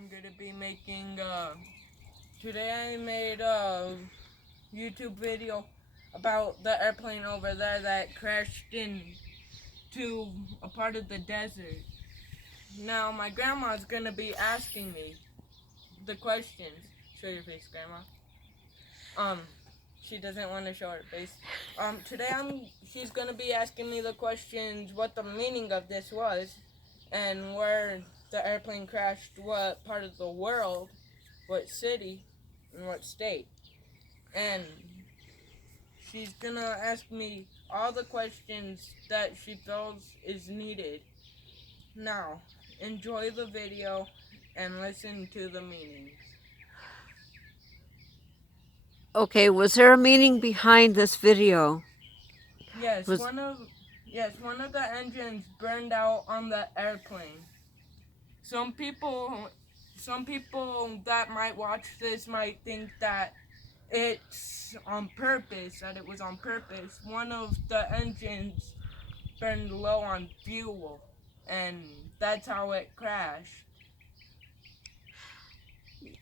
I'm gonna be making today I made a YouTube video about the airplane over there that crashed into a part of the desert. Now my grandma's gonna be asking me the questions. Show your face, Grandma. She doesn't want to show her face. Today she's gonna be asking me the questions, what the meaning of this was, and where the airplane crashed, what part of the world, what city, and what state. And she's gonna ask me all the questions that she feels is needed. Now, enjoy the video and listen to the meanings. Okay, was there a meaning behind this video? Yes, one of the engines burned out on the airplane. Some people that might watch this might think that it's on purpose, that it was on purpose. One of the engines burned low on fuel, and that's how it crashed.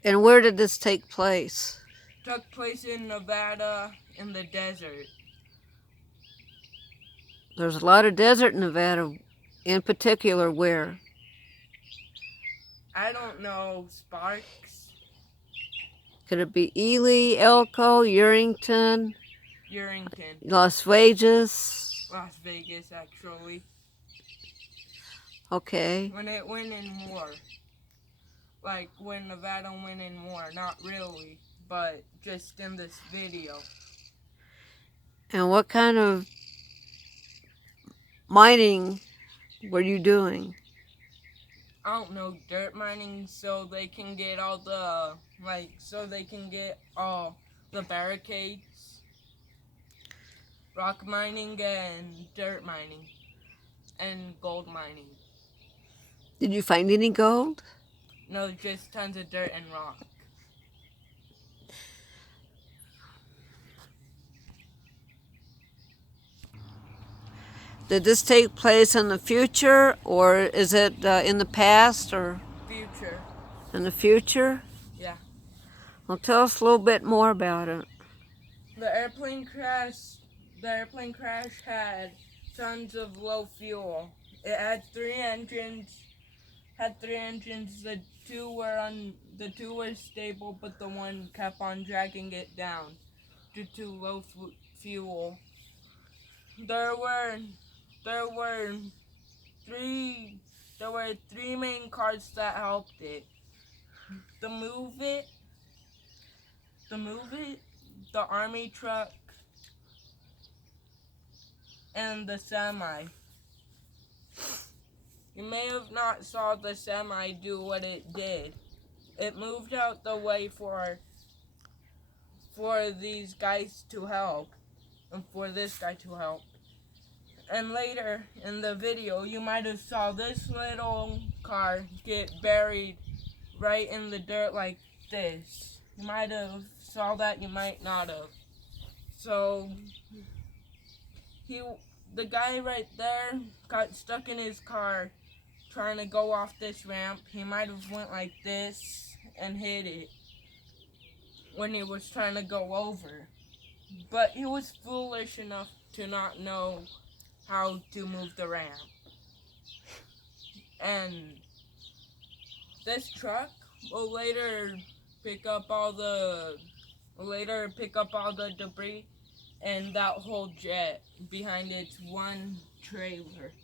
And where did this take place? Took place in Nevada in the desert. There's a lot of desert in Nevada, in particular where? I don't know, Sparks, Could it be Ely, Elko, Urington, Urington, Las Vegas? Las Vegas, actually. Okay. When it went in war. Like when Nevada went in war. Not really, but just in this video. And what kind of mining were you doing? I don't know, dirt mining so they can get all the, barricades. Rock mining and dirt mining. And gold mining. Did you find any gold? No, just tons of dirt and rock. Did this take place in the future, or is it in the past, or Future. in the future? Yeah. Well, tell us a little bit more about it. The airplane crash had tons of low fuel. It had three engines. The two were stable, but the one kept on dragging it down due to low fuel. There were three main cars that helped it. The Move It, the Army truck, and the semi. You may have not saw the semi do what it did. It moved out the way for these guys to help, and for this guy to help. And later in the video, you might have saw this little car get buried right in the dirt like this. You might have saw that, you might not have. So the guy right there got stuck in his car trying to go off this ramp. He might have went like this and hit it when he was trying to go over. But he was foolish enough to not know how to move the ramp. And this truck will later pick up all the debris and that whole jet behind its one trailer.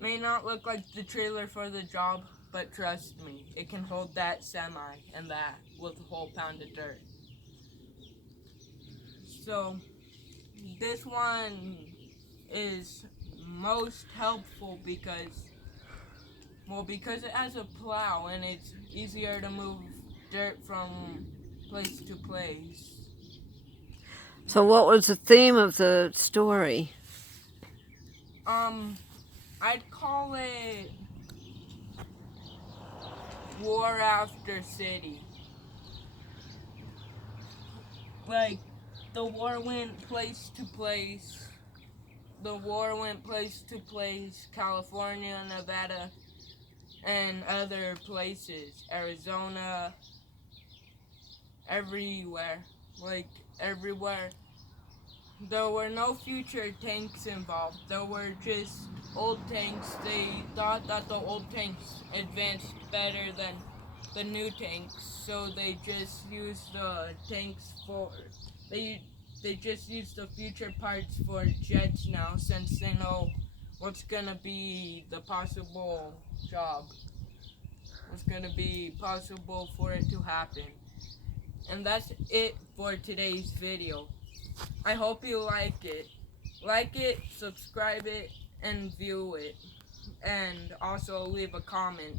May not look like the trailer for the job, but trust me, it can hold that semi and that with a whole pound of dirt. So this one is most helpful because it has a plow and it's easier to move dirt from place to place. So what was the theme of the story? I'd call it War After City. Like, the war went place to place. California, Nevada, and other places, Arizona, everywhere, like everywhere. There were no future tanks involved. There were just old tanks. They thought that the old tanks advanced better than the new tanks, so they just used the tanks for they just use the future parts for jets now, since they know what's gonna be the possible job. What's gonna be possible for it to happen. And that's it for today's video. I hope you like it. Like it, subscribe it, and view it. And also leave a comment.